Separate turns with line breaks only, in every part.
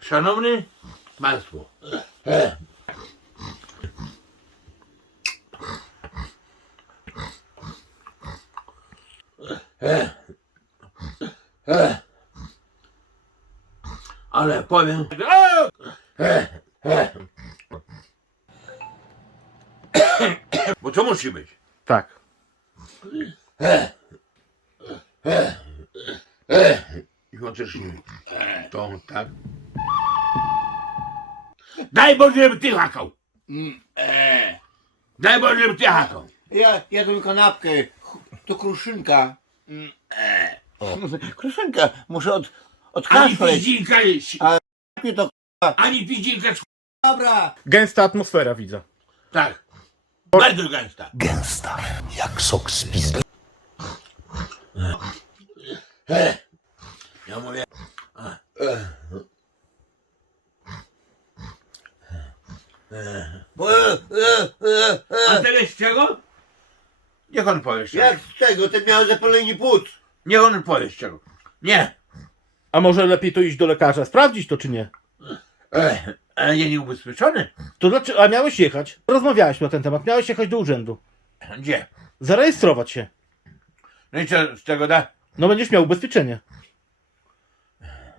Szanowny Państwo, ale powiem. Bo co musi być?
Tak. 哎。
I chociaż mm. tą, tak? Daj Boże, żeby ty hakał! Mm. Eee. Daj Boże, żeby ty hakał!
Ja ja tylko napkę, to kruszynka. Mm. Eee. Kruszynka, muszę od,
od kaszleć. Ani jej... pizdzinka A... to... Ani pizdzinka z
sz... Gęsta atmosfera widzę.
Tak. O. Bardzo gęsta.
Gęsta, jak sok e.
e. Ja mówię. A ten z czego? Niech on powie ja z czego. Jak z czego? Ty miałeś zapalenie płuc. Niech on powie z czego. Nie.
A może lepiej tu iść do lekarza, sprawdzić to czy nie?
Ale ja nie ubezpieczony.
To znaczy, a miałeś jechać? Rozmawiałeś na ten temat, miałeś jechać do urzędu. Gdzie? Zarejestrować się.
No i co z tego da?
No będziesz miał ubezpieczenie.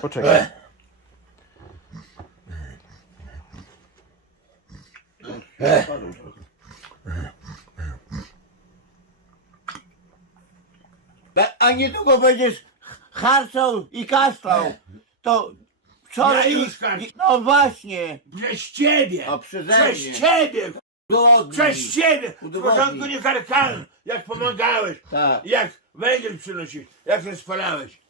Poczekaj. Hmm? A niedługo będziesz harcał i kaszlał. To wczoraj. Ja i, No właśnie. Przez ciebie. Przez ciebie. Udowodnij. Cześć Ciebie! Udowodnij. W porządku nie karkal, tak. jak pomagałeś, tak. jak węgiel przynosić, jak się spalałeś.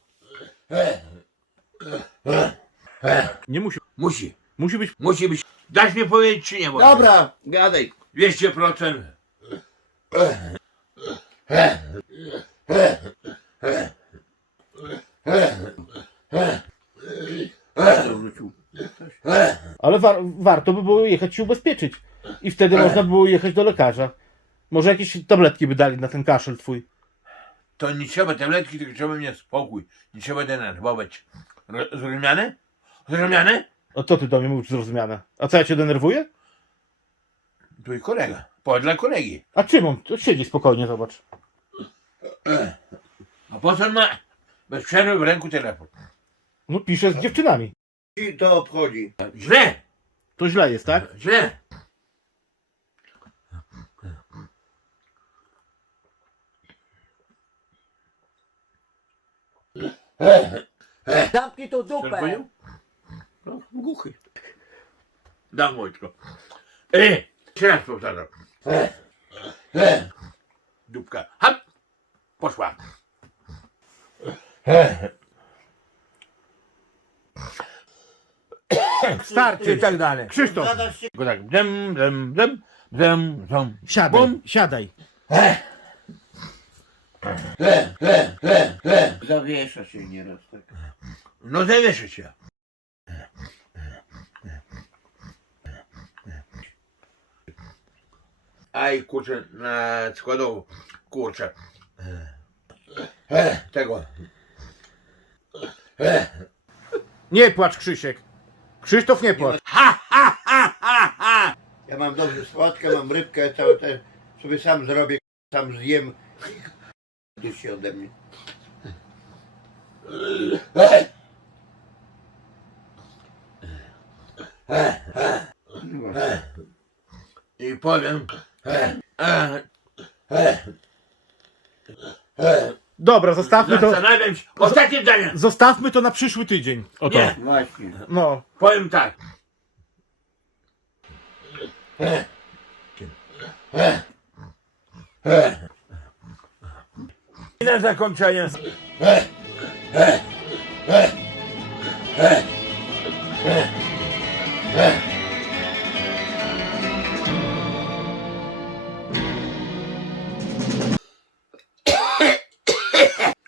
Nie musi. Musi. Musi być. Musi być. Daj mi powiedzieć czy nie może. Dobra, ja. gadaj. 200 procent.
Ale war warto by było jechać i się ubezpieczyć. I wtedy e? można by było jechać do lekarza. Może jakieś tabletki by dali na ten kaszel twój.
To nie trzeba tabletki, tylko trzeba mnie spokój. Nie trzeba denerwować. Ro zrozumiane? Ro zrozumiane?
A to ty do mnie mówisz zrozumiane. A co ja cię denerwuję?
Twój kolega. Powiedz kolegi.
A czym on? To siedzi spokojnie, zobacz.
E? A potem ma bez przerwy w ręku telefon.
No pisze z dziewczynami.
I to obchodzi. A, źle!
To źle jest, tak?
A, źle!
Ech, ech. To dupa, e. no, Dam ci tu dupę.
No, głuchy. Dam Wojtko. E, teraz powtarzam. Dupka. Hap. Poszła. Ech. Ech. Starczy ech. i tak dalej. Krzysztof. Tak, zem, zem,
zem, zem. Siadaj. Bon, siadaj. Ech.
He, he, he, he. Zawiesza się nieraz tak.
No zawiesza się. Aj kurczę na składową. Kurczę. He, tego.
He. Nie płacz Krzysiek. Krzysztof nie płacz. Nie ma... Ha, ha, ha,
ha, ha. Ja mam dobrze słodkę, mam rybkę, cały ten sobie sam zrobię, sam zjem. Tu się ode mnie. I powiem.
Dobra, zostawmy to.
Zastanawiam się. Ostatnie zdanie.
Zostawmy to na przyszły tydzień. O to. Nie, właśnie.
No. Powiem tak. zakończenie.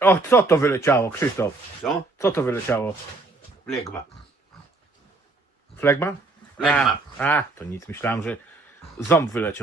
O, co to wyleciało, Krzysztof? Co? Co to wyleciało? Flegma. Flegma? Flegma. A, a, to nic, myślałem, że ząb wyleciał.